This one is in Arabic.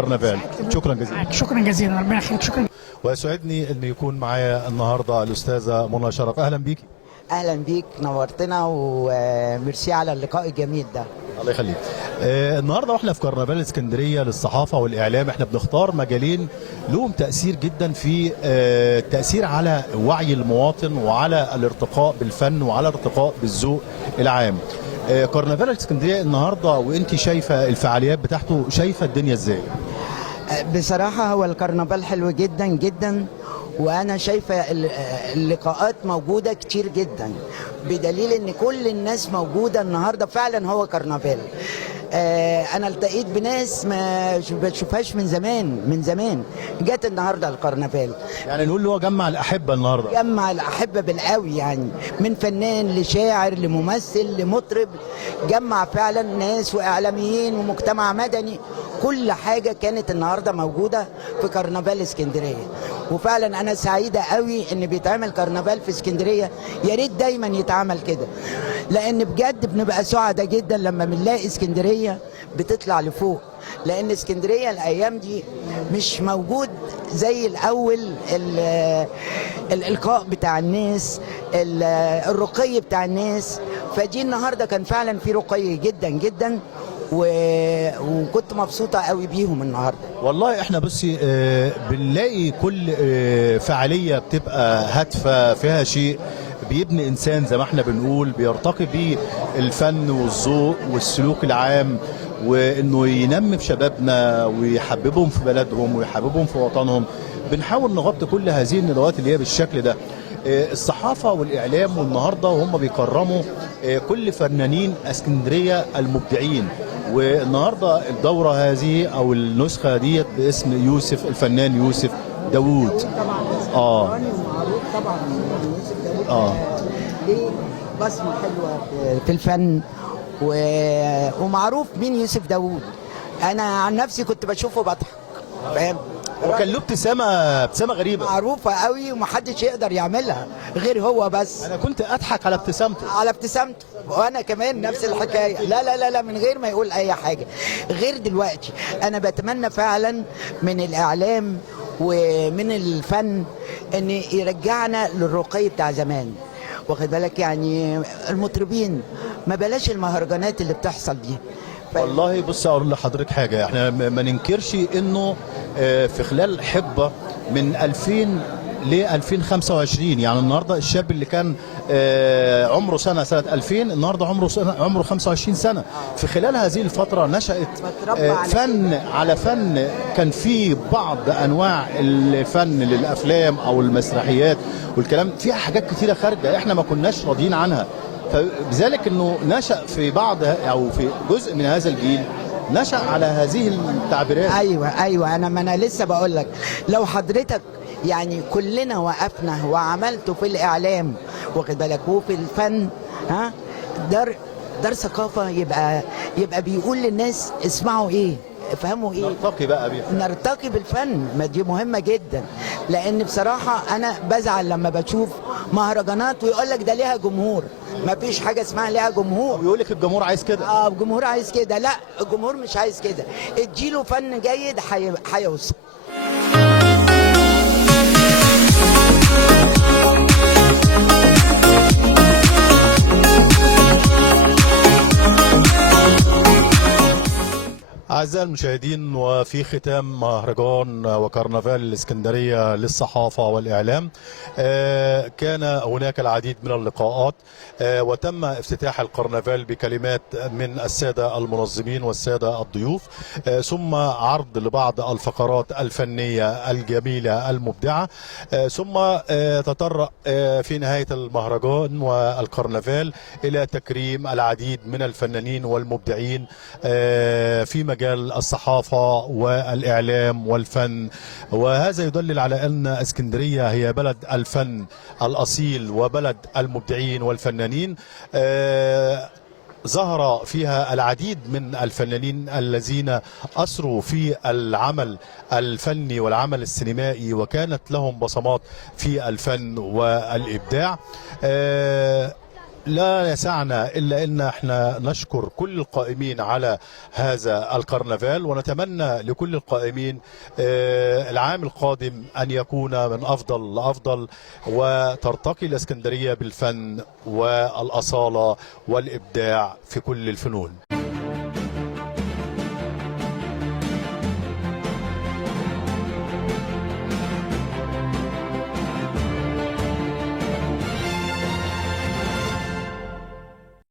الكرنفال. شكرا جزيلا. شكرا جزيلا، ربنا يخليك. شكرا. ويسعدني ان يكون معايا النهارده الاستاذه منى شرف. اهلا بيكي. اهلا بيك، نورتنا وميرسي على اللقاء الجميل ده. الله يخليك. النهارده واحنا في كرنفال اسكندريه للصحافه والاعلام، احنا بنختار مجالين لهم تاثير جدا في التاثير على وعي المواطن وعلى الارتقاء بالفن وعلى الارتقاء بالذوق العام. كرنفال اسكندريه النهارده وانت شايفه الفعاليات بتاعته، شايفه الدنيا ازاي؟ بصراحه هو الكرنفال حلو جدا جدا، وانا شايفه اللقاءات موجوده كتير جدا، بدليل ان كل الناس موجوده النهارده. فعلا هو كرنفال. انا التقيت بناس ما بشوفهاش من زمان جت النهارده الكرنفال. يعني نقول له هو جمع الاحبه النهارده، جمع الاحبه بالقوي، يعني من فنان لشاعر لممثل لمطرب، جمع فعلا ناس واعلاميين ومجتمع مدني. كل حاجه كانت النهارده موجوده في كرنفال اسكندريه، وفعلا انا سعيده قوي ان بيتعمل كرنفال في اسكندريه. يا ريت دايما يتعمل كده، لان بجد بنبقى سعداء جدا لما بنلاقي اسكندريه بتطلع لفوق، لان اسكندريه الايام دي مش موجود زي الاول. الالقاء بتاع الناس، الرقي بتاع الناس، فدي النهارده كان فعلا في رقي جدا جدا، وكنت مبسوطه قوي بيهم النهارده. والله احنا بصي بنلاقي كل فعاليه بتبقى هادفه فيها شيء بيبني انسان، زي ما احنا بنقول بيرتقي بيه الفن والذوق والسلوك العام، وانه ينمي في شبابنا ويحببهم في بلدهم ويحببهم في وطنهم. بنحاول نغطي كل هذه الندوات اللي هي بالشكل ده. الصحافه والاعلام والنهارده وهم بيكرموا كل فنانين اسكندريه المبدعين، والنهارده الدوره هذه او النسخه ديت باسم يوسف، الفنان يوسف داوود. معروف طبعا يوسف داوود. ليه بصمه حلوه في الفن، ومعروف مين يوسف داوود. انا عن نفسي كنت بشوفه بضحك، فاهم؟ وكان له ابتسامه غريبه معروفه قوي ومحدش يقدر يعملها غير هو بس. انا كنت اضحك على ابتسامته وانا كمان نفس الحكايه. لا لا لا لا، من غير ما يقول اي حاجه غير دلوقتي. انا بتمنى فعلا من الاعلام ومن الفن ان يرجعنا للرقي بتاع زمان، واخد بالك؟ يعني المطربين ما بلاش المهرجانات اللي بتحصل دي. والله بص اقول لحضرتك حاجه، احنا ما ننكرش انه في خلال حقبه من 2000 ل 2025، يعني النهارده الشاب اللي كان عمره سنه 2000 النهارده عمره 25 سنه. في خلال هذه الفتره نشأت فن على فن. كان في بعض انواع الفن للافلام او المسرحيات والكلام، فيها حاجات كتيره خارجه احنا ما كناش راضيين عنها، فبذلك انه نشأ في بعض او في جزء من هذا الجيل نشأ على هذه التعبيرات. ايوه ما انا لسه بقول لك، لو حضرتك يعني كلنا وقفنا وعملته في الاعلام، واخد بالك، وفي الفن، دار ثقافه، يبقى بيقول للناس اسمعوا ايه، افهموا ايه، نرتقي بقى بالفن، نرتقي بالفن. ما دي مهمه جدا، لان بصراحه انا بزعل لما بشوف مهرجانات ويقول لك ده ليها جمهور. ما فيش حاجه اسمها ليها جمهور، ويقول لك الجمهور عايز كده. الجمهور عايز كده. لا، الجمهور مش عايز كده. اديله فن جيد هيوصل. أعزائي المشاهدين، وفي ختام مهرجان وكرنفال الإسكندرية للصحافة والإعلام كان هناك العديد من اللقاءات، وتم افتتاح الكرنفال بكلمات من السادة المنظمين والسادة الضيوف، ثم عرض لبعض الفقرات الفنية الجميلة المبدعة، ثم تطرق في نهاية المهرجان والكرنفال إلى تكريم العديد من الفنانين والمبدعين في مجال الصحافة والإعلام والفن. وهذا يدلل على أن اسكندرية هي بلد الفن الأصيل وبلد المبدعين والفنانين. ظهر فيها العديد من الفنانين الذين أسروا في العمل الفني والعمل السينمائي، وكانت لهم بصمات في الفن والإبداع. لا يسعنا إلا أن احنا نشكر كل القائمين على هذا الكرنفال، ونتمنى لكل القائمين العام القادم أن يكون من أفضل لأفضل، وترتقي الإسكندرية بالفن والأصالة والإبداع في كل الفنون.